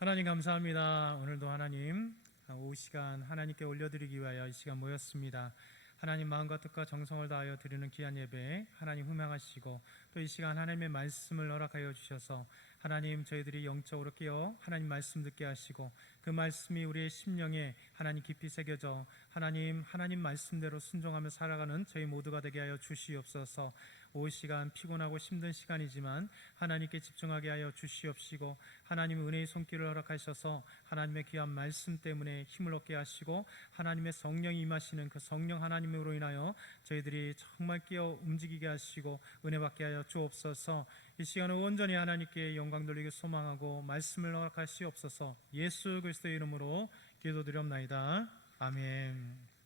하나님 감사합니다. 오늘도 하나님 오후 시간 하나님께 올려드리기 위하여 이 시간 모였습니다. 하나님 마음과 뜻과 정성을 다하여 드리는 귀한 예배 하나님 흠양하시고 또 이 시간 하나님의 말씀을 허락하여 주셔서 하나님 저희들이 영적으로 깨어 하나님 말씀 듣게 하시고 그 말씀이 우리의 심령에 하나님 깊이 새겨져 하나님 말씀대로 순종하며 살아가는 저희 모두가 되게 하여 주시옵소서. 오후 시간 피곤하고 힘든 시간이지만 하나님께 집중하게 하여 주시옵시고 하나님 은혜의 손길을 허락하셔서 하나님의 귀한 말씀 때문에 힘을 얻게 하시고 하나님의 성령이 임하시는 그 성령 하나님으로 인하여 저희들이 정말 깨어 움직이게 하시고 은혜 받게 하여 주옵소서. 이 시간을 온전히 하나님께 영광 돌리기 소망하고 말씀을 허락하시옵소서. 예수 그리스도의 이름으로 기도드렸나이다. 아멘.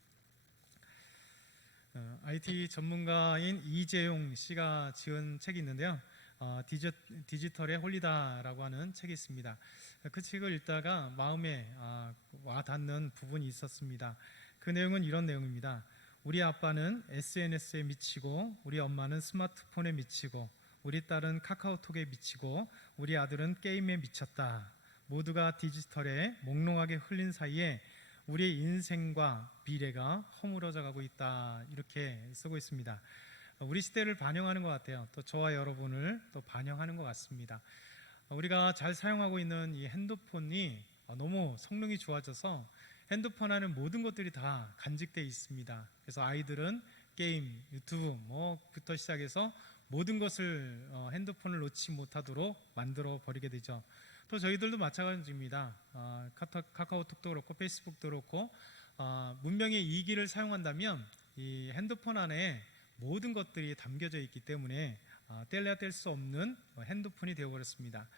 IT 전문가인 이재용 씨가 지은 책이 있는데요. 디지털의 홀리다라고 하는 책이 있습니다. 그 책을 읽다가 마음에 와닿는 부분이 있었습니다. 그 내용은 이런 내용입니다. 우리 아빠는 SNS에 미치고 우리 엄마는 스마트폰에 미치고 우리 딸은 카카오톡에 미치고 우리 아들은 게임에 미쳤다. 모두가 디지털에 몽롱하게 흘린 사이에 우리의 인생과 미래가 허물어져 가고 있다. 이렇게 쓰고 있습니다. 우리 시대를 반영하는 것 같아요. 또 저와 여러분을 또 반영하는 것 같습니다. 우리가 잘 사용하고 있는 이 핸드폰이 너무 성능이 좋아져서 핸드폰 안에 모든 것들이 다 간직되어 있습니다. 그래서 아이들은 게임, 유튜브 뭐부터 시작해서 모든 것을 핸드폰을 놓지 못하도록 만들어 버리게 되죠. 또 저희들도 마찬가지입니다. 카카오톡도 그렇고 페이스북도 그렇고 문명의 이기를 사용한다면 이 핸드폰 안에 모든 것들이 담겨져 있기 때문에 뗄래야 뗄 수 없는 핸드폰이 되어버렸습니다.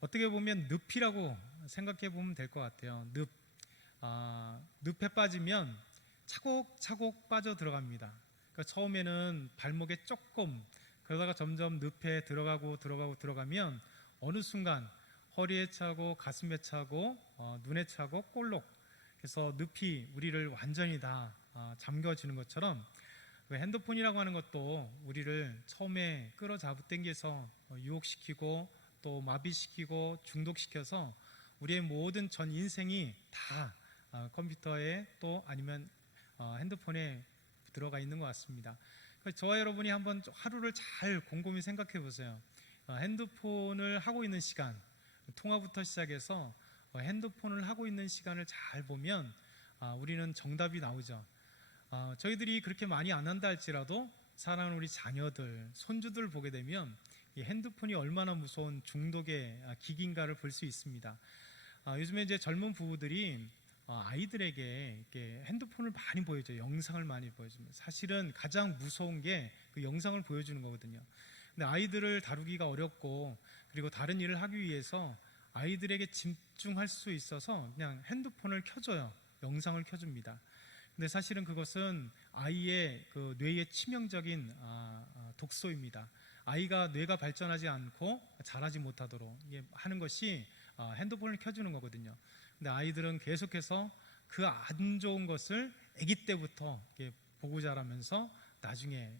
어떻게 보면 늪이라고 생각해 보면 될 것 같아요. 늪에 빠지면 차곡차곡 빠져 들어갑니다. 그러니까 처음에는 발목에 조금, 그러다가 점점 늪에 들어가면 어느 순간 허리에 차고 가슴에 차고 눈에 차고 볼록 해서 늪이 우리를 완전히 다 잠겨지는 것처럼 핸드폰이라고 하는 것도 우리를 처음에 끌어잡아당겨서 유혹시키고 또 마비시키고 중독시켜서 우리의 모든 전 인생이 다 컴퓨터에 또 아니면 핸드폰에 들어가 있는 것 같습니다. 저와 여러분이 한번 하루를 잘 곰곰이 생각해 보세요. 핸드폰을 하고 있는 시간, 통화부터 시작해서 핸드폰을 하고 있는 시간을 잘 보면 우리는 정답이 나오죠. 저희들이 그렇게 많이 안 한다 할지라도 사랑하는 우리 자녀들, 손주들 보게 되면 이 핸드폰이 얼마나 무서운 중독의 기기인가를 볼 수 있습니다. 요즘에 이제 젊은 부부들이 아이들에게 이렇게 핸드폰을 많이 보여줘요. 영상을 많이 보여줍니다. 사실은 가장 무서운 게 그 영상을 보여주는 거거든요. 근데 아이들을 다루기가 어렵고 그리고 다른 일을 하기 위해서 아이들에게 집중할 수 있어서 그냥 핸드폰을 켜줘요. 영상을 켜줍니다. 근데 사실은 그것은 아이의 그 뇌에 치명적인 독소입니다. 아이가 뇌가 발전하지 않고 자라지 못하도록 하는 것이 핸드폰을 켜주는 거거든요. 근데 아이들은 계속해서 그 안 좋은 것을 아기 때부터 보고 자라면서 나중에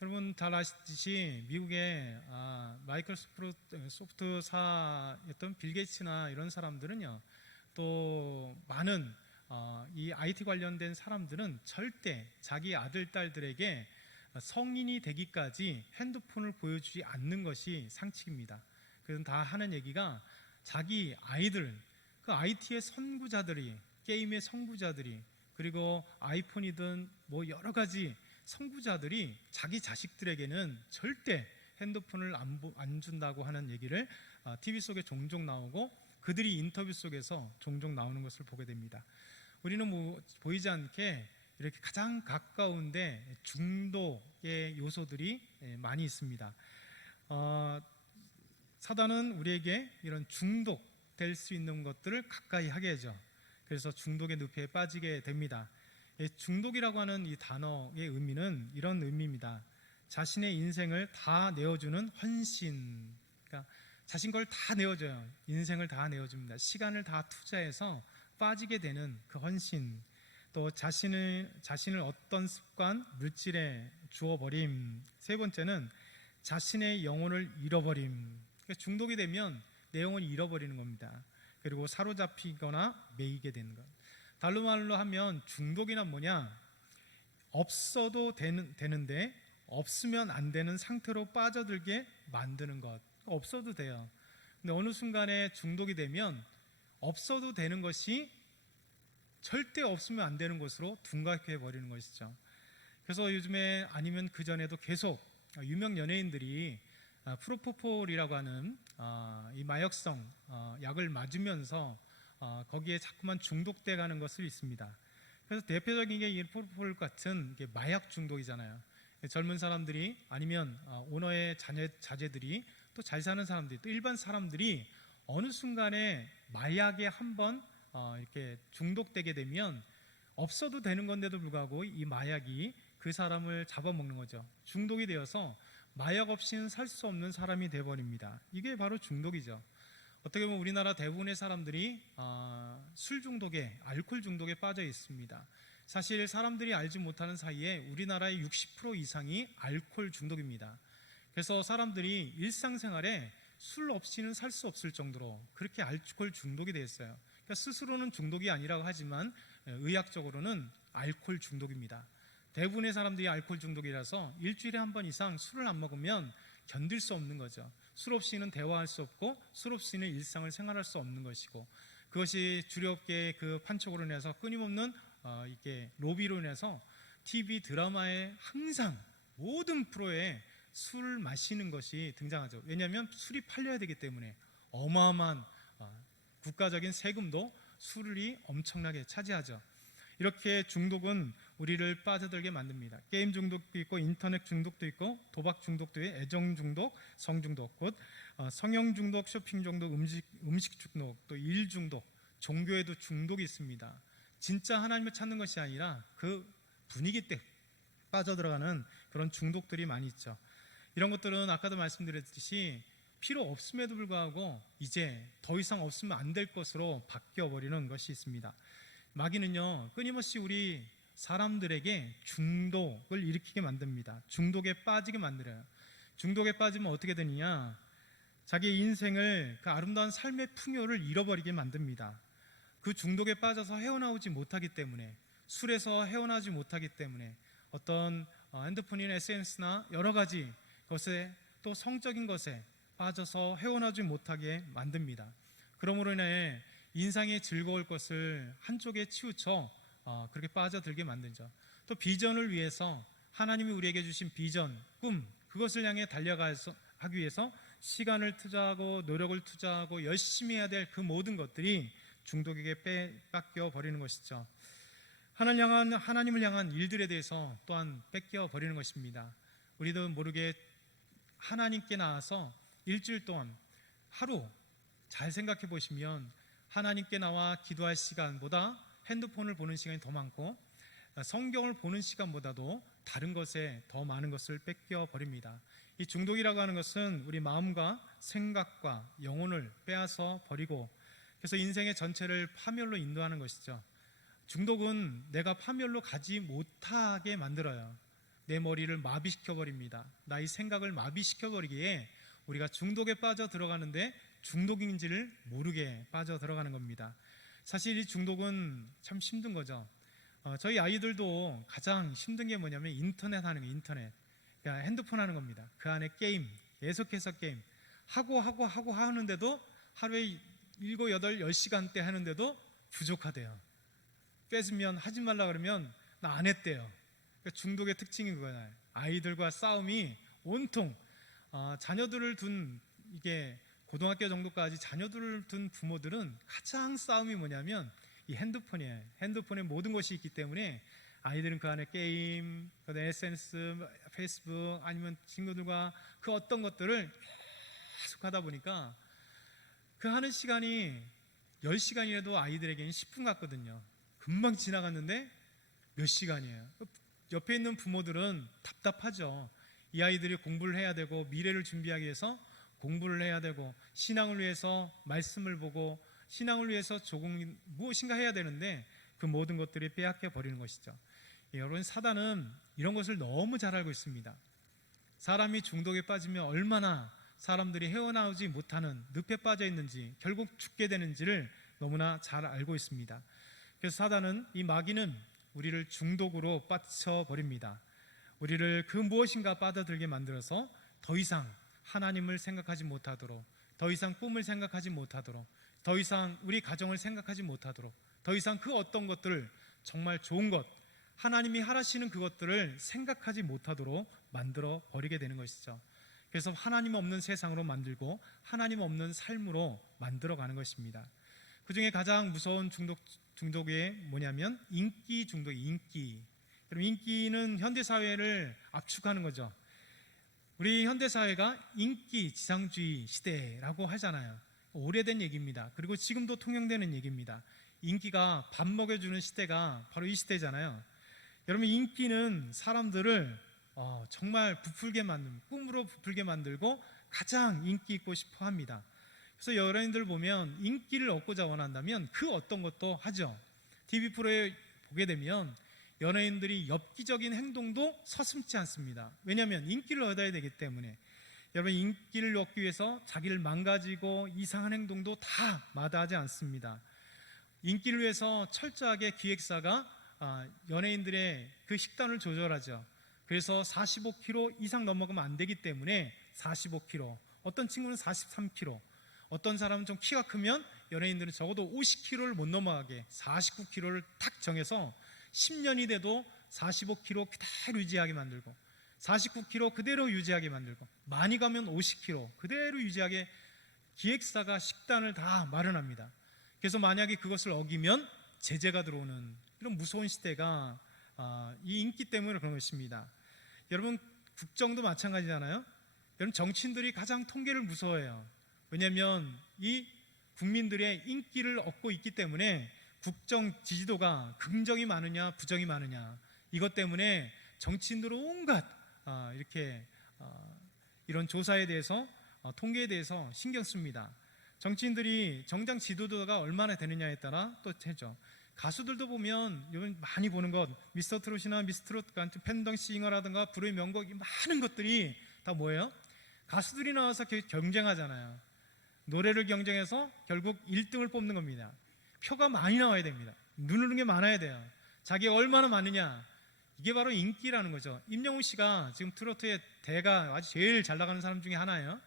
여러분 잘 아시듯이 미국의 마이크로소프트사였던 빌 게이츠나 이런 사람들은요, 또 많은 이 IT 관련된 사람들은 절대 자기 아들, 딸들에게 성인이 되기까지 핸드폰을 보여주지 않는 것이 상식입니다. 그래서 다 하는 얘기가 자기 아이들, 그 IT의 선구자들이, 게임의 선구자들이, 그리고 아이폰이든 뭐 여러 가지 선구자들이 자기 자식들에게는 절대 핸드폰을 안 준다고 하는 얘기를 TV 속에 종종 나오고 그들이 인터뷰 속에서 종종 나오는 것을 보게 됩니다. 우리는 보이지 않게 이렇게 가장 가까운데 중독의 요소들이 많이 있습니다. 사단은 우리에게 이런 중독될 수 있는 것들을 가까이 하게 하죠. 그래서 중독의 늪에 빠지게 됩니다. 중독이라고 하는 이 단어의 의미는 이런 의미입니다. 자신의 인생을 다 내어주는 헌신, 그러니까 자신 걸 다 내어줘요. 인생을 다 내어줍니다. 시간을 다 투자해서 빠지게 되는 그 헌신, 또 자신을 어떤 습관, 물질에 주어버림. 세 번째는 자신의 영혼을 잃어버림. 그러니까 중독이 되면 내 영혼을 잃어버리는 겁니다. 그리고 사로잡히거나 매이게 되는 것. 다른 말로 하면 중독이란 뭐냐? 없어도 되는데 없으면 안 되는 상태로 빠져들게 만드는 것. 없어도 돼요. 근데 어느 순간에 중독이 되면 없어도 되는 것이 절대 없으면 안 되는 것으로 둔갑해 버리는 것이죠. 그래서 요즘에 아니면 그 전에도 계속 유명 연예인들이 프로포폴이라고 하는 이 마약성 약을 맞으면서 거기에 자꾸만 중독돼 가는 것을 있습니다. 그래서 대표적인 게 이 프로포폴 같은 게 마약 중독이잖아요. 젊은 사람들이 아니면 오너의 자제들이 또 잘 사는 사람들이 또 일반 사람들이 어느 순간에 마약에 한번 이렇게 중독되게 되면 없어도 되는 건데도 불구하고 이 마약이 그 사람을 잡아먹는 거죠. 중독이 되어서 마약 없이는 살 수 없는 사람이 되어버립니다. 이게 바로 중독이죠. 어떻게 보면 우리나라 대부분의 사람들이 술 중독에, 알코올 중독에 빠져 있습니다. 사실 사람들이 알지 못하는 사이에 우리나라의 60% 이상이 알코올 중독입니다. 그래서 사람들이 일상생활에 술 없이는 살 수 없을 정도로 그렇게 알코올 중독이 되어 있어요. 그러니까 스스로는 중독이 아니라고 하지만 의학적으로는 알코올 중독입니다. 대부분의 사람들이 알코올 중독이라서 일주일에 한 번 이상 술을 안 먹으면 견딜 수 없는 거죠. 술 없이는 대화할 수 없고 술 없이는 일상을 생활할 수 없는 것이고, 그것이 주류업계의 그 판촉으로 인해서 끊임없는 이게 로비로 인해서 TV 드라마에 항상 모든 프로에 술 마시는 것이 등장하죠. 왜냐하면 술이 팔려야 되기 때문에 어마어마한 국가적인 세금도 술이 엄청나게 차지하죠. 이렇게 중독은 우리를 빠져들게 만듭니다. 게임 중독도 있고 인터넷 중독도 있고 도박 중독도 있고 애정 중독, 성 중독, 곧 성형 중독, 쇼핑 중독, 음식 중독, 또 일 중독, 종교에도 중독이 있습니다. 진짜 하나님을 찾는 것이 아니라 그 분위기 때 빠져들어가는 그런 중독들이 많이 있죠. 이런 것들은 아까도 말씀드렸듯이 필요 없음에도 불구하고 이제 더 이상 없으면 안 될 것으로 바뀌어버리는 것이 있습니다. 마귀는요, 끊임없이 우리 사람들에게 중독을 일으키게 만듭니다. 중독에 빠지게 만들어요. 중독에 빠지면 어떻게 되느냐? 자기 인생을, 그 아름다운 삶의 풍요를 잃어버리게 만듭니다. 그 중독에 빠져서 헤어나오지 못하기 때문에, 술에서 헤어나오지 못하기 때문에 어떤 핸드폰이나 SNS나 여러 가지 것에, 또 성적인 것에 빠져서 헤어나오지 못하게 만듭니다. 그러므로 인해 인상이 즐거울 것을 한쪽에 치우쳐 그렇게 빠져들게 만들죠. 또 비전을 위해서, 하나님이 우리에게 주신 비전, 꿈, 그것을 향해 달려가기 위해서 시간을 투자하고 노력을 투자하고 열심히 해야 될 그 모든 것들이 중독에게 뺏겨 버리는 것이죠. 하나님을 향한 일들에 대해서 또한 뺏겨 버리는 것입니다. 우리도 모르게 하나님께 나와서 일주일 동안 하루 잘 생각해 보시면 하나님께 나와 기도할 시간보다 핸드폰을 보는 시간이 더 많고 성경을 보는 시간보다도 다른 것에 더 많은 것을 뺏겨 버립니다. 이 중독이라고 하는 것은 우리 마음과 생각과 영혼을 빼앗아 버리고, 그래서 인생의 전체를 파멸로 인도하는 것이죠. 중독은 내가 파멸로 가지 못하게 만들어요. 내 머리를 마비시켜 버립니다. 나의 생각을 마비시켜 버리기에 우리가 중독에 빠져 들어가는데 중독인지를 모르게 빠져 들어가는 겁니다. 사실 이 중독은 참 힘든 거죠. 저희 아이들도 가장 힘든 게 뭐냐면 인터넷 하는 거, 인터넷. 그러니까 핸드폰 하는 겁니다. 그 안에 게임, 계속해서 게임 하고 하는데도 하루에 7, 8, 10시간대 하는데도 부족하대요. 뺏으면, 하지 말라 그러면 나 안 했대요. 그러니까 중독의 특징이 그거예요. 아이들과 싸움이 온통 자녀들을 둔, 이게 고등학교 정도까지 자녀들을 둔 부모들은 가장 싸움이 뭐냐면 이 핸드폰이에요. 핸드폰에 모든 것이 있기 때문에 아이들은 그 안에 게임, SNS, 페이스북, 아니면 친구들과 그 어떤 것들을 계속 하다 보니까 그 하는 시간이 10시간이라도 아이들에게는 10분 같거든요. 금방 지나갔는데 몇 시간이에요. 옆에 있는 부모들은 답답하죠. 이 아이들이 공부를 해야 되고 미래를 준비하기 위해서 공부를 해야 되고 신앙을 위해서 말씀을 보고 신앙을 위해서 조금 무엇인가 해야 되는데 그 모든 것들이 빼앗겨 버리는 것이죠. 여러분, 사단은 이런 것을 너무 잘 알고 있습니다. 사람이 중독에 빠지면 얼마나 사람들이 헤어나오지 못하는 늪에 빠져 있는지 결국 죽게 되는지를 너무나 잘 알고 있습니다. 그래서 사단은, 이 마귀는 우리를 중독으로 빠뜨려버립니다. 우리를 그 무엇인가 빠져들게 만들어서 더 이상 하나님을 생각하지 못하도록, 더 이상 꿈을 생각하지 못하도록, 더 이상 우리 가정을 생각하지 못하도록, 더 이상 그 어떤 것들을, 정말 좋은 것, 하나님이 하시는 그것들을 생각하지 못하도록 만들어 버리게 되는 것이죠. 그래서 하나님 없는 세상으로 만들고 하나님 없는 삶으로 만들어가는 것입니다. 그 중에 가장 무서운 중독이 뭐냐면 인기 중독, 인기. 그럼 인기는 현대사회를 압축하는 거죠. 우리 현대사회가 인기 지상주의 시대라고 하잖아요. 오래된 얘기입니다. 그리고 지금도 통용되는 얘기입니다. 인기가 밥 먹여주는 시대가 바로 이 시대잖아요. 여러분, 인기는 사람들을 정말 부풀게 만들고, 꿈으로 부풀게 만들고 가장 인기 있고 싶어 합니다. 그래서 연예인들 보면 인기를 얻고자 원한다면 그 어떤 것도 하죠. TV 프로에 보게 되면 연예인들이 엽기적인 행동도 서슴지 않습니다. 왜냐하면 인기를 얻어야 되기 때문에. 여러분, 인기를 얻기 위해서 자기를 망가지고 이상한 행동도 다 마다하지 않습니다. 인기를 위해서 철저하게 기획사가 연예인들의 그 식단을 조절하죠. 그래서 45kg 이상 넘어가면 안 되기 때문에 45kg, 어떤 친구는 43kg, 어떤 사람은 좀 키가 크면 연예인들은 적어도 50kg를 못 넘어가게 49kg를 딱 정해서 10년이 돼도 45kg 그대로 유지하게 만들고, 49kg 그대로 유지하게 만들고, 많이 가면 50kg 그대로 유지하게 기획사가 식단을 다 마련합니다. 그래서 만약에 그것을 어기면 제재가 들어오는 이런 무서운 시대가 이 인기 때문에 그런 것입니다. 여러분, 국정도 마찬가지잖아요. 여러분, 정치인들이 가장 통계를 무서워해요. 왜냐하면 이 국민들의 인기를 얻고 있기 때문에 국정 지지도가 긍정이 많으냐 부정이 많으냐, 이것 때문에 정치인들은 온갖 이런 조사에 대해서, 통계에 대해서 신경 씁니다. 정치인들이 정당 지도도가 얼마나 되느냐에 따라 또 되죠. 가수들도 보면 요즘 많이 보는 것, 미스터 트롯이나 미스트롯 같은 팬덤싱어라든가 불후의 명곡, 많은 것들이 다 뭐예요? 가수들이 나와서 경쟁하잖아요. 노래를 경쟁해서 결국 1등을 뽑는 겁니다. 표가 많이 나와야 됩니다. 누르는 게 많아야 돼요. 자기가 얼마나 많으냐, 이게 바로 인기라는 거죠. 임영웅 씨가 지금 트로트의 대가 아주 제일 잘 나가는 사람 중에 하나예요.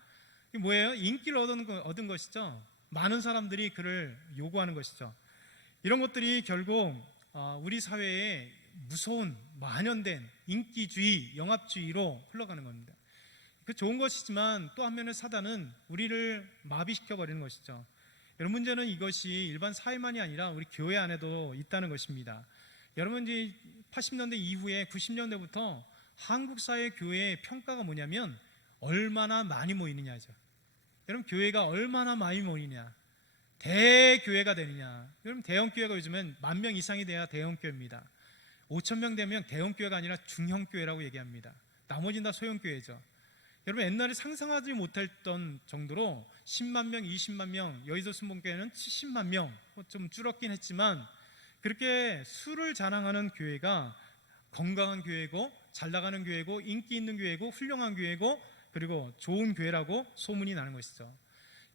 이게 뭐예요? 인기를 얻은 것이죠. 많은 사람들이 그를 요구하는 것이죠. 이런 것들이 결국 우리 사회에 무서운 만연된 인기주의, 영합주의로 흘러가는 겁니다. 그 좋은 것이지만 또 한면에 사단은 우리를 마비시켜 버리는 것이죠. 여러분, 문제는 이것이 일반 사회만이 아니라 우리 교회 안에도 있다는 것입니다. 여러분, 이제 80년대 이후에 90년대부터 한국 사회 교회의 평가가 뭐냐면 얼마나 많이 모이느냐죠. 여러분, 교회가 얼마나 많이 모이느냐, 대교회가 되느냐. 여러분, 대형교회가 요즘엔 10,000명 이상이 돼야 대형교회입니다. 5,000명 되면 대형교회가 아니라 중형교회라고 얘기합니다. 나머지는 다 소형교회죠. 여러분, 옛날에 상상하지 못했던 정도로 10만 명, 20만 명, 여의도 순복음교회는 70만 명, 좀 줄었긴 했지만 그렇게 수를 자랑하는 교회가 건강한 교회고, 잘 나가는 교회고, 인기 있는 교회고, 훌륭한 교회고, 그리고 좋은 교회라고 소문이 나는 것이죠.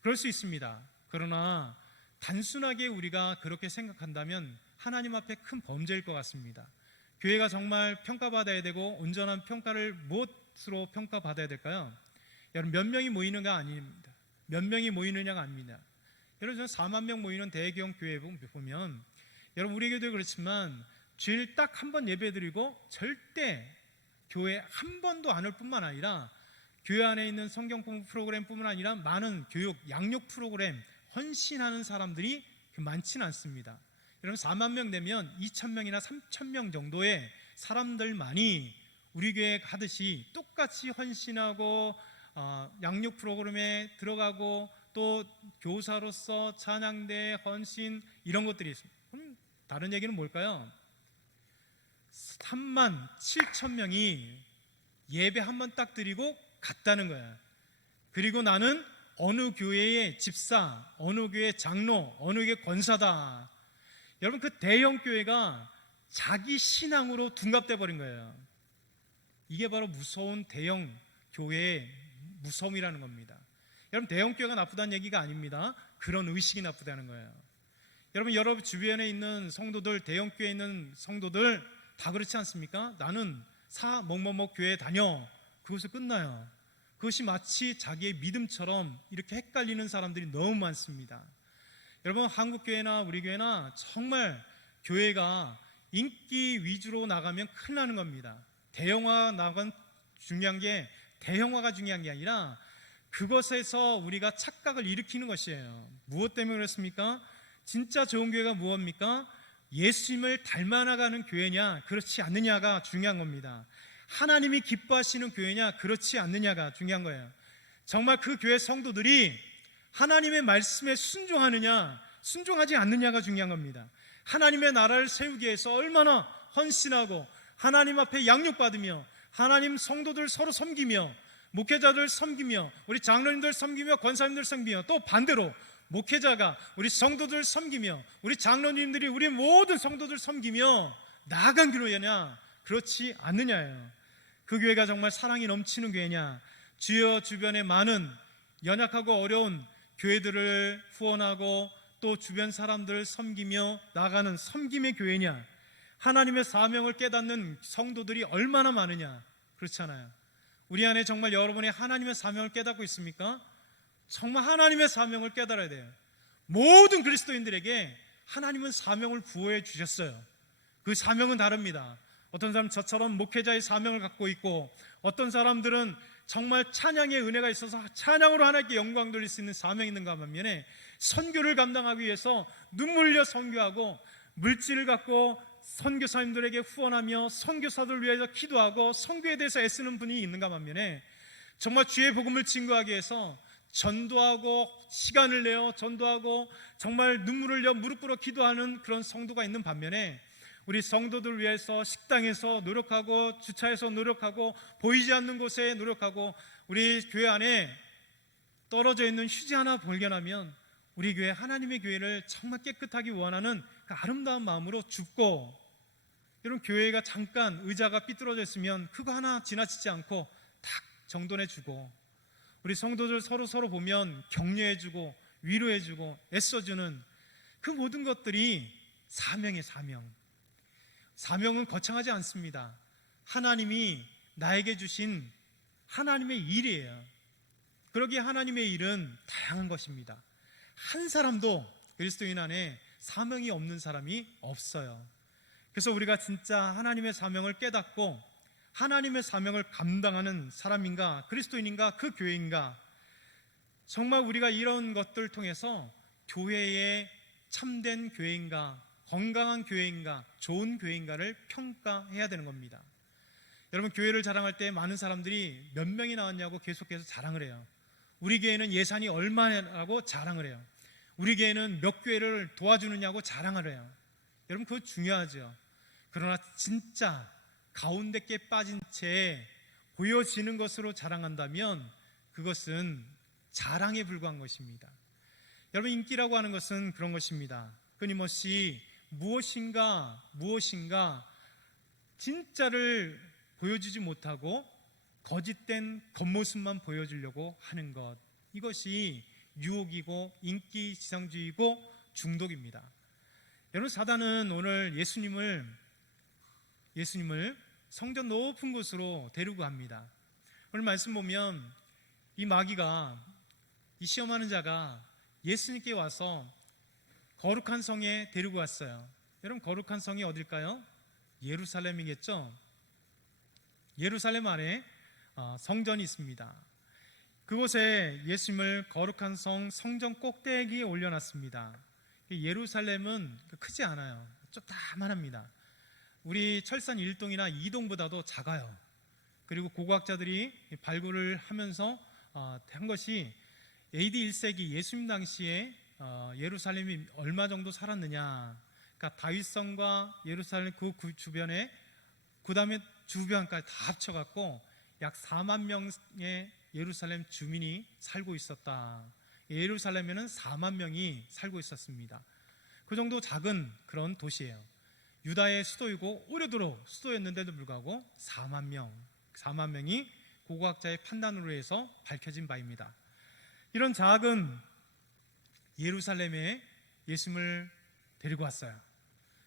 그럴 수 있습니다. 그러나 단순하게 우리가 그렇게 생각한다면 하나님 앞에 큰 범죄일 것 같습니다. 교회가 정말 평가받아야 되고, 온전한 평가를 무엇으로 평가받아야 될까요? 여러분, 몇 명이 모이는가 아닙니다. 몇 명이 모이느냐가 아닙니다. 여러분, 4만 명 모이는 대형 교회 보면, 여러분, 우리 교회도 그렇지만 주일 딱 한 번 예배드리고 절대 교회 한 번도 안 올 뿐만 아니라 교회 안에 있는 성경 공부 프로그램뿐만 아니라 많은 교육, 양육 프로그램 헌신하는 사람들이 많지는 않습니다. 여러분, 4만 명 되면 2,000명이나 3,000명 정도의 사람들만이 우리 교회에 가듯이 똑같이 헌신하고 양육 프로그램에 들어가고 또 교사로서 찬양대, 헌신, 이런 것들이 있습니다. 그럼 다른 얘기는 뭘까요? 37,000명이 예배 한 번 딱 드리고 갔다는 거야. 그리고 나는 어느 교회의 집사, 어느 교회의 장로, 어느 교회 권사다. 여러분, 그 대형 교회가 자기 신앙으로 둔갑돼 버린 거예요. 이게 바로 무서운 대형 교회의 무서움이라는 겁니다. 여러분, 대형교회가 나쁘다는 얘기가 아닙니다. 그런 의식이 나쁘다는 거예요. 여러분 주변에 있는 성도들, 대형교회에 있는 성도들 다 그렇지 않습니까? 나는 뭐뭐뭐 교회에 다녀, 그것이 끝나요. 그것이 마치 자기의 믿음처럼 이렇게 헷갈리는 사람들이 너무 많습니다. 여러분, 한국교회나 우리 교회나 정말 교회가 인기 위주로 나가면 큰일 나는 겁니다. 대형화 나간 중요한 게 대형화가 중요한 게 아니라 그것에서 우리가 착각을 일으키는 것이에요. 무엇 때문에 그렇습니까? 진짜 좋은 교회가 무엇입니까? 예수님을 닮아나가는 교회냐, 그렇지 않느냐가 중요한 겁니다. 하나님이 기뻐하시는 교회냐, 그렇지 않느냐가 중요한 거예요. 정말 그 교회 성도들이 하나님의 말씀에 순종하느냐, 순종하지 않느냐가 중요한 겁니다. 하나님의 나라를 세우기 위해서 얼마나 헌신하고 하나님 앞에 양육받으며 하나님 성도들 서로 섬기며 목회자들 섬기며 우리 장로님들 섬기며 권사님들 섬기며 또 반대로 목회자가 우리 성도들 섬기며 우리 장로님들이 우리 모든 성도들 섬기며 나아간 교회냐, 그렇지 않느냐예요. 그 교회가 정말 사랑이 넘치는 교회냐, 주여 주변에 많은 연약하고 어려운 교회들을 후원하고 또 주변 사람들을 섬기며 나가는 섬김의 교회냐, 하나님의 사명을 깨닫는 성도들이 얼마나 많으냐, 그렇잖아요. 우리 안에 정말 여러분이 하나님의 사명을 깨닫고 있습니까? 정말 하나님의 사명을 깨달아야 돼요. 모든 그리스도인들에게 하나님은 사명을 부여해 주셨어요. 그 사명은 다릅니다. 어떤 사람은 저처럼 목회자의 사명을 갖고 있고, 어떤 사람들은 정말 찬양의 은혜가 있어서 찬양으로 하나님께 영광 돌릴 수 있는 사명이 있는가 반면에 선교를 감당하기 위해서 눈물 흘려 선교하고 물질을 갖고 선교사님들에게 후원하며 선교사들을 위해서 기도하고 선교에 대해서 애쓰는 분이 있는가 반면에 정말 주의 복음을 증거하기 위해서 전도하고 시간을 내어 전도하고 정말 눈물을 흘려 무릎 꿇어 기도하는 그런 성도가 있는 반면에 우리 성도들을 위해서 식당에서 노력하고 주차에서 노력하고 보이지 않는 곳에 노력하고 우리 교회 안에 떨어져 있는 휴지 하나 발견하면 우리 교회, 하나님의 교회를 정말 깨끗하게 원하는 그 아름다운 마음으로 줍고, 이런 교회가 잠깐 의자가 삐뚤어져 있으면 그거 하나 지나치지 않고 탁 정돈해주고, 우리 성도들 서로 보면 격려해주고 위로해주고 애써주는 그 모든 것들이 사명의 사명. 사명은 거창하지 않습니다. 하나님이 나에게 주신 하나님의 일이에요. 그러기에 하나님의 일은 다양한 것입니다. 한 사람도 그리스도인 안에 사명이 없는 사람이 없어요. 그래서 우리가 진짜 하나님의 사명을 깨닫고 하나님의 사명을 감당하는 사람인가, 그리스도인인가, 그 교회인가, 정말 우리가 이런 것들을 통해서 교회의 참된 교회인가, 건강한 교회인가, 좋은 교회인가를 평가해야 되는 겁니다. 여러분, 교회를 자랑할 때 많은 사람들이 몇 명이 나왔냐고 계속해서 자랑을 해요. 우리 교회는 예산이 얼마냐고 자랑을 해요. 우리 교회는 몇 교회를 도와주느냐고 자랑을 해요. 여러분, 그거 중요하죠. 그러나 진짜 가운데 께 빠진 채 보여지는 것으로 자랑한다면 그것은 자랑에 불과한 것입니다. 여러분, 인기라고 하는 것은 그런 것입니다. 끊임없이 무엇인가 진짜를 보여주지 못하고 거짓된 겉모습만 보여주려고 하는 것, 이것이 유혹이고 인기지상주의고 중독입니다. 여러분, 사단은 오늘 예수님을 성전 높은 곳으로 데리고 갑니다. 오늘 말씀 보면 이 마귀가, 이 시험하는 자가 예수님께 와서 거룩한 성에 데리고 왔어요. 여러분, 거룩한 성이 어딜까요? 예루살렘이겠죠. 예루살렘 안에 성전이 있습니다. 그곳에 예수님을 거룩한 성전 꼭대기에 올려놨습니다. 예루살렘은 크지 않아요. 조그만합니다. 우리 철산 1동이나 2동보다도 작아요. 그리고 고고학자들이 발굴을 하면서 한 것이 AD 1세기 예수님 당시에 예루살렘이 얼마 정도 살았느냐, 그러니까 다윗성과 예루살렘 그 주변에, 그 다음에 주변까지 다 합쳐갖고 약 4만 명의 예루살렘 주민이 살고 있었다. 예루살렘에는 4만 명이 살고 있었습니다. 그 정도 작은 그런 도시예요. 유다의 수도이고 오래도록 수도였는데도 불구하고 4만 명이 고고학자의 판단으로 해서 밝혀진 바입니다. 이런 작은 예루살렘에 예수님을 데리고 왔어요.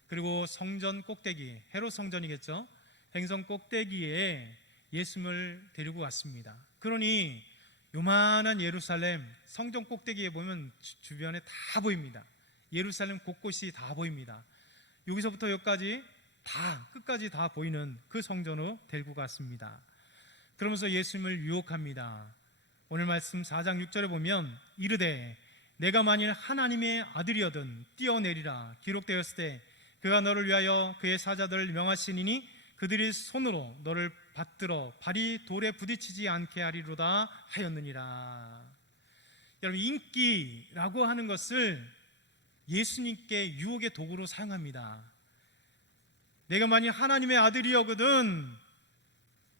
그리고 성전 꼭대기, 헤롯 성전이겠죠. 행성 꼭대기에 예수님을 데리고 왔습니다. 그러니 요만한 예루살렘 성전 꼭대기에 보면 주변에 다 보입니다. 예루살렘 곳곳이 다 보입니다. 여기서부터 여기까지 다 끝까지 다 보이는 그 성전으로 데리고 갔습니다. 그러면서 예수님을 유혹합니다. 오늘 말씀 4장 6절에 보면 이르되 내가 만일 하나님의 아들이어든 뛰어내리라 기록되었을 때 그가 너를 위하여 그의 사자들을 명하시니니 그들이 손으로 너를 받들어 발이 돌에 부딪히지 않게 하리로다 하였느니라. 여러분, 인기라고 하는 것을 예수님께 유혹의 도구로 사용합니다. 내가 만일 하나님의 아들이여거든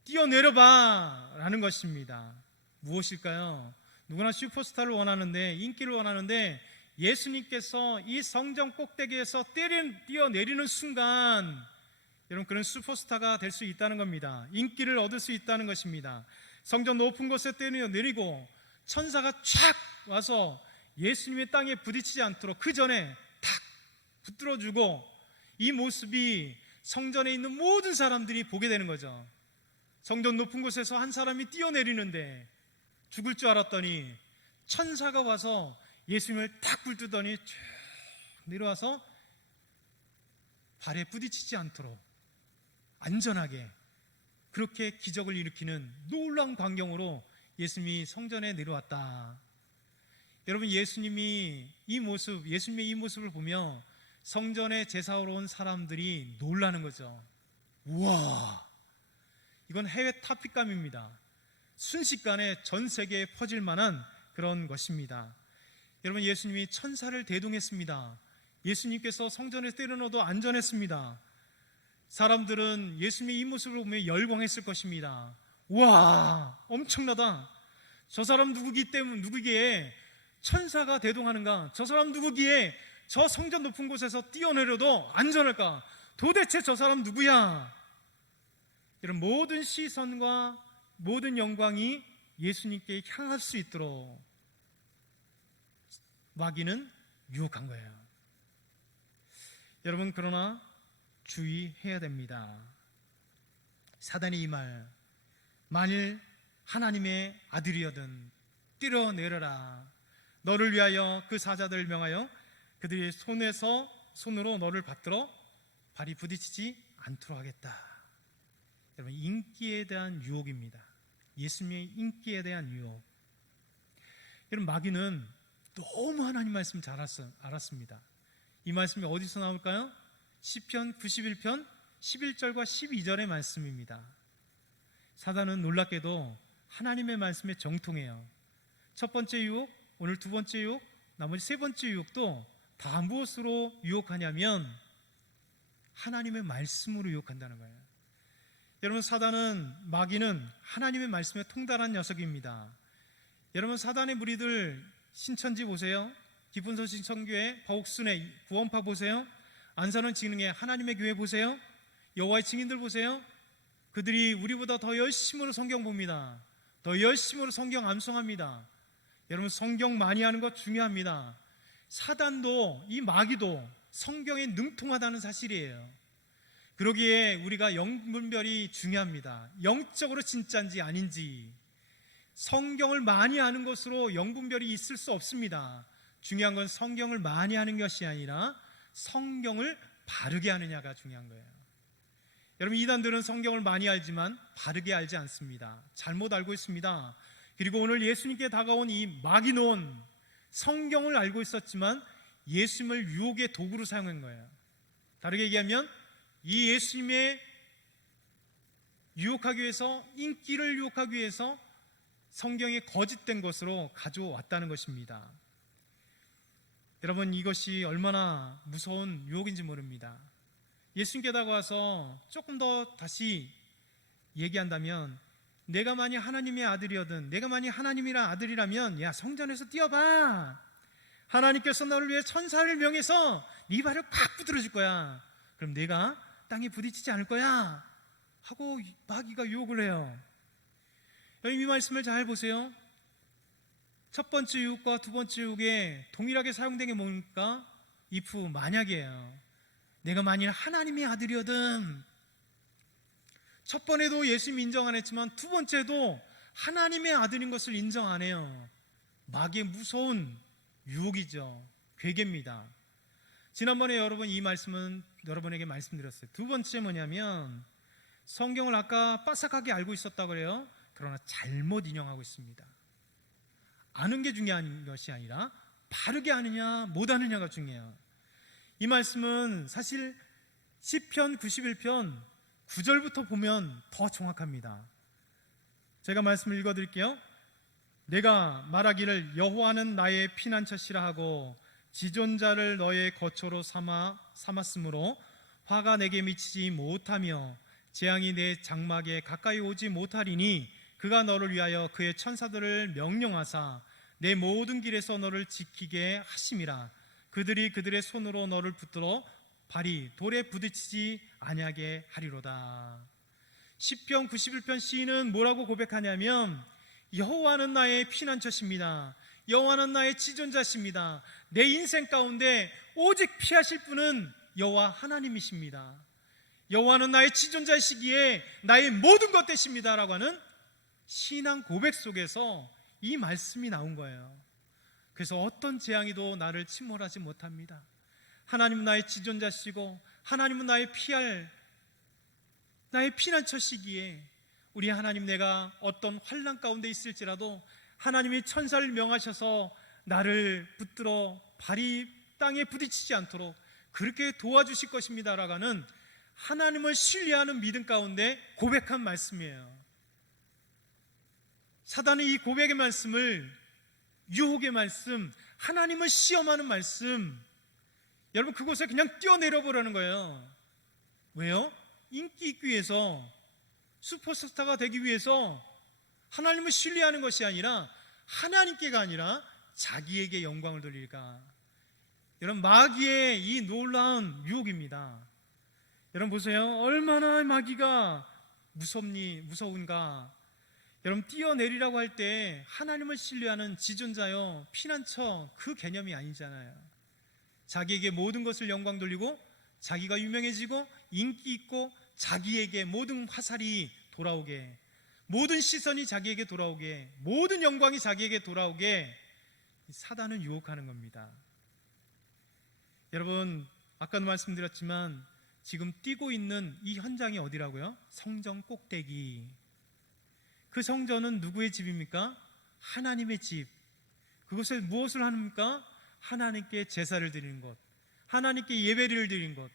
뛰어내려봐 라는 것입니다. 무엇일까요? 누구나 슈퍼스타를 원하는데, 인기를 원하는데, 예수님께서 이 성전 꼭대기에서 뛰어내리는 순간 여러분, 그런 슈퍼스타가 될 수 있다는 겁니다. 인기를 얻을 수 있다는 것입니다. 성전 높은 곳에 뛰어내리고 천사가 촥 와서 예수님의 땅에 부딪히지 않도록 그 전에 탁 붙들어주고, 이 모습이 성전에 있는 모든 사람들이 보게 되는 거죠. 성전 높은 곳에서 한 사람이 뛰어내리는데 죽을 줄 알았더니 천사가 와서 예수님을 탁 붙들더니 쭉 내려와서 발에 부딪히지 않도록 안전하게 그렇게 기적을 일으키는 놀라운 광경으로 예수님이 성전에 내려왔다. 여러분, 예수님의 이 모습을 보며 성전에 제사하러 온 사람들이 놀라는 거죠. 우와, 이건 해외 탑픽감입니다. 순식간에 전 세계에 퍼질 만한 그런 것입니다. 여러분, 예수님이 천사를 대동했습니다. 예수님께서 성전에 때려넣어도 안전했습니다. 사람들은 예수님의 이 모습을 보며 열광했을 것입니다. 우와, 엄청나다. 저 사람 누구기에 천사가 대동하는가? 저 사람 누구기에 저 성전 높은 곳에서 뛰어내려도 안전할까? 도대체 저 사람 누구야? 이런 모든 시선과 모든 영광이 예수님께 향할 수 있도록 마귀는 유혹한 거예요. 여러분, 그러나 주의해야 됩니다. 사단이 이 말, 만일 하나님의 아들이여든 뛰어내려라, 너를 위하여 그 사자들을 명하여 그들이 손으로 너를 받들어 발이 부딪히지 않도록 하겠다. 여러분, 인기에 대한 유혹입니다. 예수님의 인기에 대한 유혹. 여러분, 마귀는 너무 하나님 말씀 잘 알았습니다. 이 말씀이 어디서 나올까요? 시편 91편 11절과 12절의 말씀입니다. 사단은 놀랍게도 하나님의 말씀에 정통해요. 첫 번째 유혹, 오늘 두 번째 유혹, 나머지 세 번째 유혹도 다 무엇으로 유혹하냐면 하나님의 말씀으로 유혹한다는 거예요. 여러분, 마귀는 하나님의 말씀에 통달한 녀석입니다. 여러분, 사단의 무리들 신천지 보세요. 기쁜 소식 선교회 박옥순의 구원파 보세요. 안산원 진흥의 하나님의 교회 보세요. 여호와의 증인들 보세요. 그들이 우리보다 더 열심으로 성경 봅니다. 더 열심으로 성경 암송합니다. 여러분, 성경 많이 하는 것 중요합니다. 사단도, 이 마귀도 성경에 능통하다는 사실이에요. 그러기에 우리가 영분별이 중요합니다. 영적으로 진짜인지 아닌지. 성경을 많이 아는 것으로 영분별이 있을 수 없습니다. 중요한 건 성경을 많이 하는 것이 아니라 성경을 바르게 하느냐가 중요한 거예요. 여러분, 이단들은 성경을 많이 알지만 바르게 알지 않습니다. 잘못 알고 있습니다. 그리고 오늘 예수님께 다가온 이 마귀는 성경을 알고 있었지만 예수님을 유혹의 도구로 사용한 거예요. 다르게 얘기하면 이 예수님의 유혹하기 위해서, 인기를 유혹하기 위해서 성경이 거짓된 것으로 가져왔다는 것입니다. 여러분, 이것이 얼마나 무서운 유혹인지 모릅니다. 예수님께 다가와서 조금 더 다시 얘기한다면, 내가 만약 하나님의 아들이거든, 내가 만약 하나님이란 아들이라면 야, 성전에서 뛰어봐. 하나님께서 너를 위해 천사를 명해서 네 발을 팍 부드러 줄 거야. 그럼 내가 땅에 부딪히지 않을 거야 하고 마귀가 유혹을 해요. 여러분, 이 말씀을 잘 보세요. 첫 번째 유혹과 두 번째 유혹에 동일하게 사용된 게 뭡니까? if, 만약이에요. 내가 만일 하나님의 아들이거든. 첫 번에도 예수님 인정 안 했지만 두 번째도 하나님의 아들인 것을 인정 안 해요. 마귀의 무서운 유혹이죠. 괴계입니다. 지난번에 여러분 이 말씀은 여러분에게 말씀드렸어요. 두 번째 뭐냐면 성경을 아까 빠삭하게 알고 있었다고 그래요. 그러나 잘못 인용하고 있습니다. 아는 게 중요한 것이 아니라 바르게 아느냐 못 아느냐가 중요해요. 이 말씀은 사실 시편 91편 9절부터 보면 더 정확합니다. 제가 말씀을 읽어드릴게요. 내가 말하기를 여호와는 나의 피난처시라 하고 지존자를 너의 거처로 삼았으므로 화가 내게 미치지 못하며 재앙이 내 장막에 가까이 오지 못하리니 그가 너를 위하여 그의 천사들을 명령하사 내 모든 길에서 너를 지키게 하심이라. 그들이 그들의 손으로 너를 붙들어 발이 돌에 부딪히지 아니하게 하리로다. 시편 91편 시인은 뭐라고 고백하냐면 여호와는 나의 피난처십니다. 여호와는 나의 지존자십니다. 내 인생 가운데 오직 피하실 분은 여호와 하나님이십니다. 여호와는 나의 지존자이시기에 나의 모든 것 되십니다 라고 하는 신앙 고백 속에서 이 말씀이 나온 거예요. 그래서 어떤 재앙이도 나를 침몰하지 못합니다. 하나님은 나의 지존자시고 하나님은 나의 피난처시기에 우리 하나님, 내가 어떤 환난 가운데 있을지라도 하나님이 천사를 명하셔서 나를 붙들어 발이 땅에 부딪히지 않도록 그렇게 도와주실 것입니다 라고 하는 하나님을 신뢰하는 믿음 가운데 고백한 말씀이에요. 사단은 이 고백의 말씀을, 유혹의 말씀, 하나님을 시험하는 말씀, 여러분 그곳에 그냥 뛰어내려 보라는 거예요. 왜요? 인기 있기 위해서, 슈퍼스타가 되기 위해서 하나님을 신뢰하는 것이 아니라 하나님께가 아니라 자기에게 영광을 돌릴까. 여러분 마귀의 이 놀라운 유혹입니다. 여러분 보세요. 얼마나 마귀가 무서운가. 여러분 뛰어내리라고 할 때 하나님을 신뢰하는 지존자요, 피난처, 그 개념이 아니잖아요. 자기에게 모든 것을 영광 돌리고 자기가 유명해지고 인기 있고 자기에게 모든 화살이 돌아오게, 모든 시선이 자기에게 돌아오게, 모든 영광이 자기에게 돌아오게 사단은 유혹하는 겁니다. 여러분 아까도 말씀드렸지만 지금 뛰고 있는 이 현장이 어디라고요? 성전 꼭대기. 그 성전은 누구의 집입니까? 하나님의 집. 그곳에 무엇을 합니까? 하나님께 제사를 드리는 것, 하나님께 예배를 드리는 것.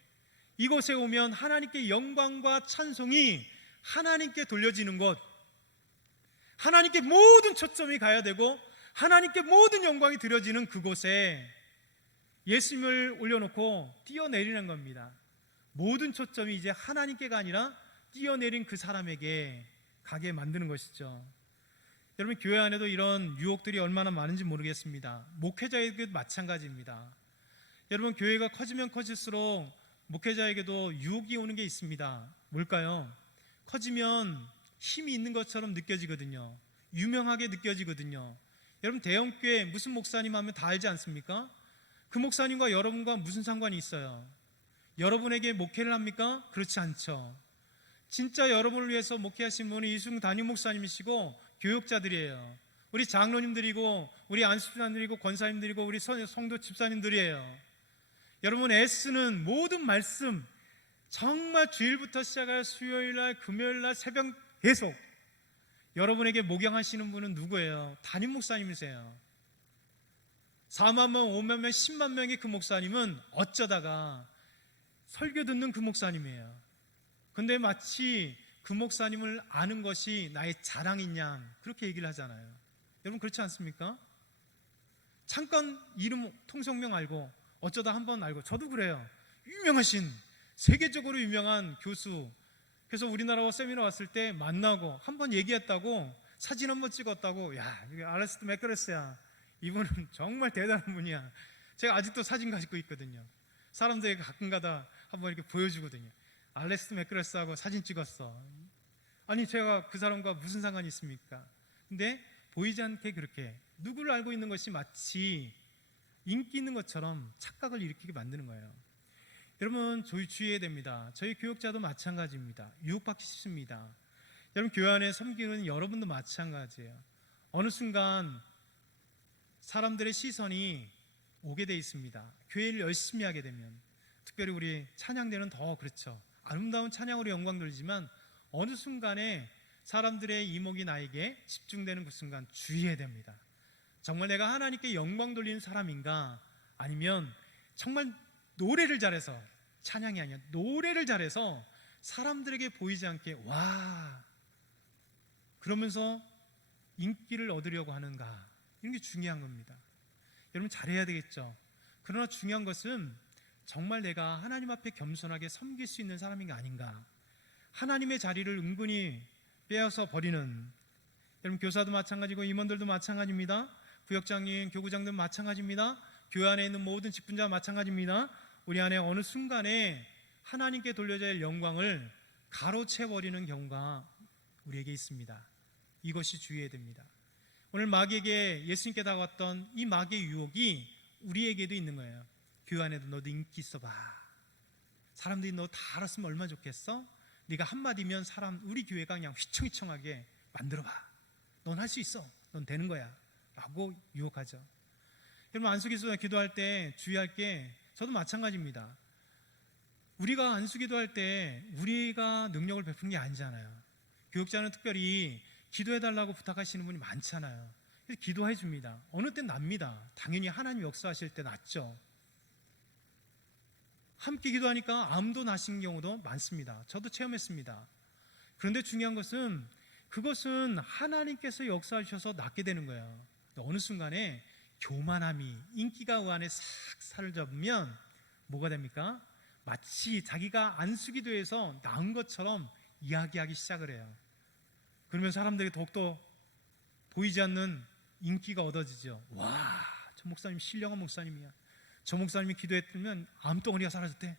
이곳에 오면 하나님께 영광과 찬송이 하나님께 돌려지는 것, 하나님께 모든 초점이 가야 되고 하나님께 모든 영광이 드려지는 그곳에 예수님을 올려놓고 뛰어내리는 겁니다. 모든 초점이 이제 하나님께가 아니라 뛰어내린 그 사람에게 가게 만드는 것이죠. 여러분 교회 안에도 이런 유혹들이 얼마나 많은지 모르겠습니다. 목회자에게도 마찬가지입니다. 여러분 교회가 커지면 커질수록 목회자에게도 유혹이 오는 게 있습니다. 뭘까요? 커지면 힘이 있는 것처럼 느껴지거든요. 유명하게 느껴지거든요. 여러분 대형교회 무슨 목사님 하면 다 알지 않습니까? 그 목사님과 여러분과 무슨 상관이 있어요? 여러분에게 목회를 합니까? 그렇지 않죠. 진짜 여러분을 위해서 목회하신 분은 이승 담임 목사님이시고 교육자들이에요. 우리 장로님들이고 우리 안수장들이고 권사님들이고 우리 성도 집사님들이에요. 여러분 애쓰는 모든 말씀, 정말 주일부터 시작하여 수요일날 금요일날 새벽 계속 여러분에게 목양하시는 분은 누구예요? 담임 목사님이세요. 4만 명, 5만 명, 10만 명의 그 목사님은 어쩌다가 설교 듣는 그 목사님이에요. 근데 마치 그 목사님을 아는 것이 나의 자랑인 양 그렇게 얘기를 하잖아요. 여러분 그렇지 않습니까? 잠깐 이름 통성명 알고 어쩌다 한번 알고, 저도 그래요. 유명하신, 세계적으로 유명한 교수, 그래서 우리나라 세미나 왔을 때 만나고 한번 얘기했다고, 사진 한번 찍었다고, 야 이게 알레스트 맥그레스야, 이분은 정말 대단한 분이야. 제가 아직도 사진 가지고 있거든요. 사람들에게 가끔가다 한번 이렇게 보여주거든요. 알레스트 맥그레스하고 사진 찍었어. 아니 제가 그 사람과 무슨 상관이 있습니까? 근데 보이지 않게 그렇게 누구를 알고 있는 것이 마치 인기 있는 것처럼 착각을 일으키게 만드는 거예요. 여러분 주의해야 됩니다. 저희 교역자도 마찬가지입니다. 유혹받기 쉽습니다. 여러분 교회 안에 섬기는 여러분도 마찬가지예요. 어느 순간 사람들의 시선이 오게 돼 있습니다. 교회를 열심히 하게 되면, 특별히 우리 찬양대는 더 그렇죠. 아름다운 찬양으로 영광 돌리지만 어느 순간에 사람들의 이목이 나에게 집중되는 그 순간 주의해야 됩니다. 정말 내가 하나님께 영광 돌리는 사람인가, 아니면 정말 노래를 잘해서, 찬양이 아니라 노래를 잘해서 사람들에게 보이지 않게 와 그러면서 인기를 얻으려고 하는가, 이런 게 중요한 겁니다. 여러분 잘해야 되겠죠. 그러나 중요한 것은 정말 내가 하나님 앞에 겸손하게 섬길 수 있는 사람인가 아닌가, 하나님의 자리를 은근히 빼앗아 버리는, 여러분 교사도 마찬가지고 임원들도 마찬가지입니다. 부역장님, 교구장도 마찬가지입니다. 교회 안에 있는 모든 직분자 마찬가지입니다. 우리 안에 어느 순간에 하나님께 돌려져야 할 영광을 가로채버리는 경우가 우리에게 있습니다. 이것이 주의해야 됩니다. 오늘 마귀에게 예수님께 다가왔던 이 마귀의 유혹이 우리에게도 있는 거예요. 교회 안에도 너도 인기 있어봐. 사람들이 너 다 알았으면 얼마나 좋겠어? 네가 한마디면 우리 교회가 그냥 휘청휘청하게 만들어봐. 넌 할 수 있어. 넌 되는 거야. 라고 유혹하죠. 여러분 안수기도 기도할 때 주의할 게, 저도 마찬가지입니다. 우리가 안수기도할 때 우리가 능력을 베푸는 게 아니잖아요. 교육자는 특별히 기도해달라고 부탁하시는 분이 많잖아요. 그래서 기도해 줍니다. 어느 땐 납니다. 당연히 하나님 역사하실 때 낫죠. 함께 기도하니까 암도 나신 경우도 많습니다. 저도 체험했습니다. 그런데 중요한 것은 그것은 하나님께서 역사하셔서 낫게 되는 거예요. 어느 순간에 교만함이, 인기가 그 안에 싹 살을 잡으면 뭐가 됩니까? 마치 자기가 안수기도해서 나은 것처럼 이야기하기 시작을 해요. 그러면 사람들이 더욱더 보이지 않는 인기가 얻어지죠. 와, 저 목사님 신령한 목사님이야. 저 목사님이 기도했으면 암덩어리가 사라졌대.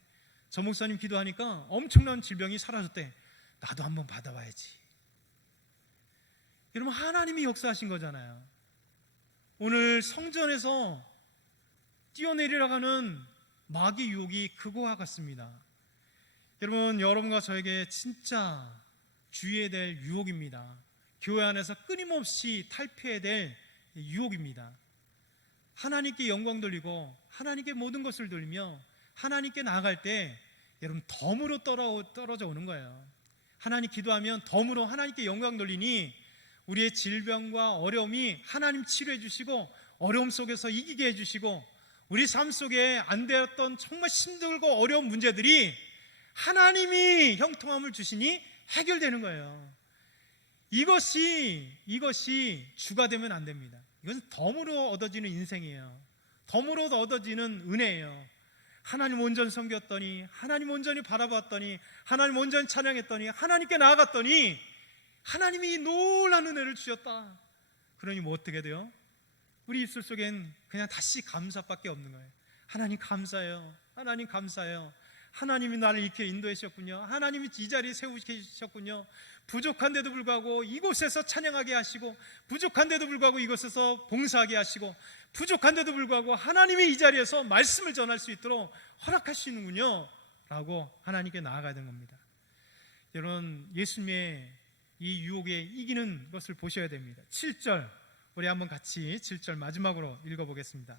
저 목사님 기도하니까 엄청난 질병이 사라졌대. 나도 한번 받아봐야지. 여러분 하나님이 역사하신 거잖아요. 오늘 성전에서 뛰어내리려고 하는 마귀 유혹이 그거와 같습니다. 여러분 여러분과 저에게 진짜 주의해야 될 유혹입니다. 교회 안에서 끊임없이 탈피해야 될 유혹입니다. 하나님께 영광 돌리고 하나님께 모든 것을 돌리며 하나님께 나아갈 때 여러분 덤으로 떨어져 오는 거예요. 하나님 기도하면 덤으로 하나님께 영광 돌리니 우리의 질병과 어려움이 하나님 치료해 주시고, 어려움 속에서 이기게 해주시고, 우리 삶 속에 안 되었던 정말 힘들고 어려운 문제들이 하나님이 형통함을 주시니 해결되는 거예요. 이것이 주가 되면 안 됩니다. 이건 덤으로 얻어지는 인생이에요. 덤으로 얻어지는 은혜예요. 하나님 온전히 섬겼더니, 하나님 온전히 바라봤더니, 하나님 온전히 찬양했더니, 하나님께 나아갔더니 하나님이 놀라운 은혜를 주셨다. 그러니 뭐 어떻게 돼요? 우리 입술 속엔 그냥 다시 감사밖에 없는 거예요. 하나님 감사해요. 하나님 감사해요. 하나님이 나를 이렇게 인도해 주셨군요. 하나님이 이 자리에 세우게 주셨군요. 부족한데도 불구하고 이곳에서 찬양하게 하시고, 부족한데도 불구하고 이곳에서 봉사하게 하시고, 부족한데도 불구하고 하나님이 이 자리에서 말씀을 전할 수 있도록 허락하시는군요 라고 하나님께 나아가야 되는 겁니다. 여러분 예수님의 이 유혹에 이기는 것을 보셔야 됩니다. 7절 우리 한번 같이 7절 마지막으로 읽어보겠습니다.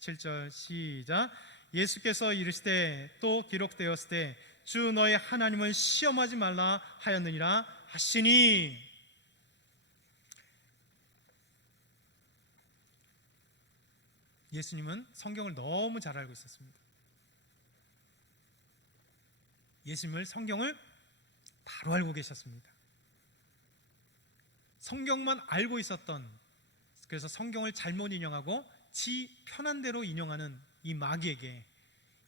7절 시작. 예수께서 이르시되 또 기록되었을 때 주 너의 하나님을 시험하지 말라 하였느니라 하시니. 예수님은 성경을 너무 잘 알고 있었습니다. 예수님을 성경을 바로 알고 계셨습니다. 성경만 알고 있었던, 그래서 성경을 잘못 인용하고 지 편한 대로 인용하는 이 마귀에게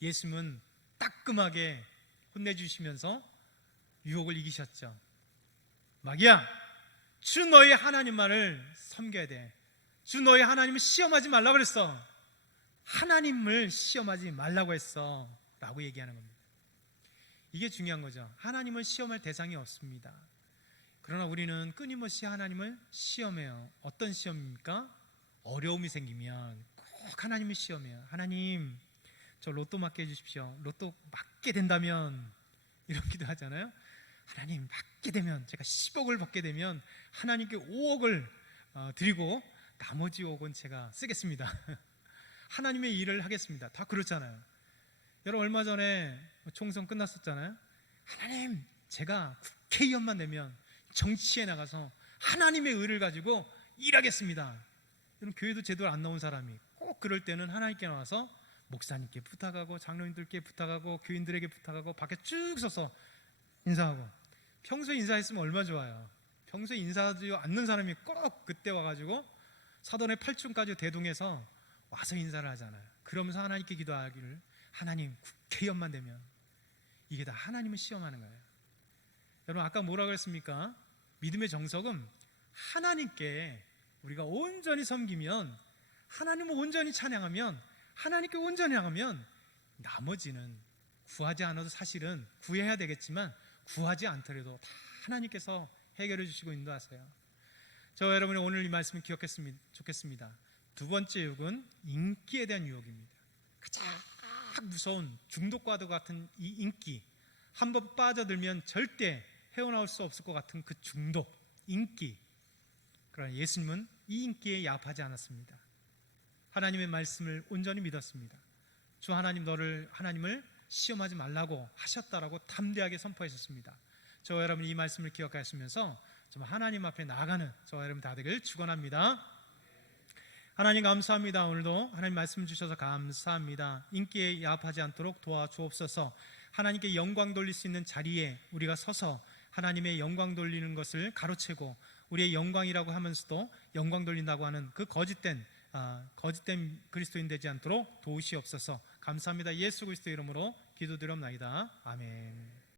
예수님은 따끔하게 혼내주시면서 유혹을 이기셨죠. 마귀야, 주 너의 하나님만을 섬겨야 돼. 주 너의 하나님을 시험하지 말라고 그랬어. 하나님을 시험하지 말라고 했어 라고 얘기하는 겁니다. 이게 중요한 거죠. 하나님을 시험할 대상이 없습니다. 그러나 우리는 끊임없이 하나님을 시험해요. 어떤 시험입니까? 어려움이 생기면 꼭 하나님을 시험해요. 하나님, 저 로또 맞게 해주십시오. 로또 맞게 된다면, 이런 기도 하잖아요. 하나님, 맞게 되면, 제가 10억을 받게 되면 하나님께 5억을 드리고 나머지 5억은 제가 쓰겠습니다. 하나님의 일을 하겠습니다. 다 그렇잖아요. 여러분, 얼마 전에 총선 끝났었잖아요. 하나님, 제가 국회의원만 되면 정치에 나가서 하나님의 의를 가지고 일하겠습니다. 여러분, 교회도 제대로 안 나온 사람이 꼭 그럴 때는 하나님께 나와서 목사님께 부탁하고 장로님들께 부탁하고 교인들에게 부탁하고 밖에 쭉 서서 인사하고. 평소에 인사했으면 얼마나 좋아요. 평소에 인사하지 않는 사람이 꼭 그때 와가지고 사돈의 8층까지 대동해서 와서 인사를 하잖아요. 그러면서 하나님께 기도하기를, 하나님, 국회의원만 되면. 이게 다 하나님을 시험하는 거예요. 여러분, 아까 뭐라 그랬습니까? 믿음의 정석은 하나님께 우리가 온전히 섬기면, 하나님을 온전히 찬양하면, 하나님께 온전히 향하면 나머지는 구하지 않아도 사실은 구해야 되겠지만 구하지 않더라도 다 하나님께서 해결해 주시고 인도하세요. 저 여러분이 오늘 이 말씀을 기억했으면 좋겠습니다. 두 번째 유혹은 인기에 대한 유혹입니다. 가장 무서운 중독과도 같은 이 인기, 한번 빠져들면 절대 헤어나올 수 없을 것 같은 그 중독, 인기. 그러나 예수님은 이 인기에 야합하지 않았습니다. 하나님의 말씀을 온전히 믿었습니다. 주 하나님, 하나님을 시험하지 말라고 하셨다라고 담대하게 선포하셨습니다. 저와 여러분, 이 말씀을 기억하시면서 좀 하나님 앞에 나아가는 저와 여러분 다 되길 축원합니다. 하나님, 감사합니다. 오늘도 하나님 말씀 주셔서 감사합니다. 인기에 야합하지 않도록 도와주옵소서. 하나님께 영광 돌릴 수 있는 자리에 우리가 서서 하나님의 영광 돌리는 것을 가로채고, 우리의 영광이라고 하면서도 영광 돌린다고 하는 그 거짓된 그리스도인 되지 않도록 도우시옵소서. 감사합니다. 예수 그리스도 이름으로 기도드렸나이다. 아멘.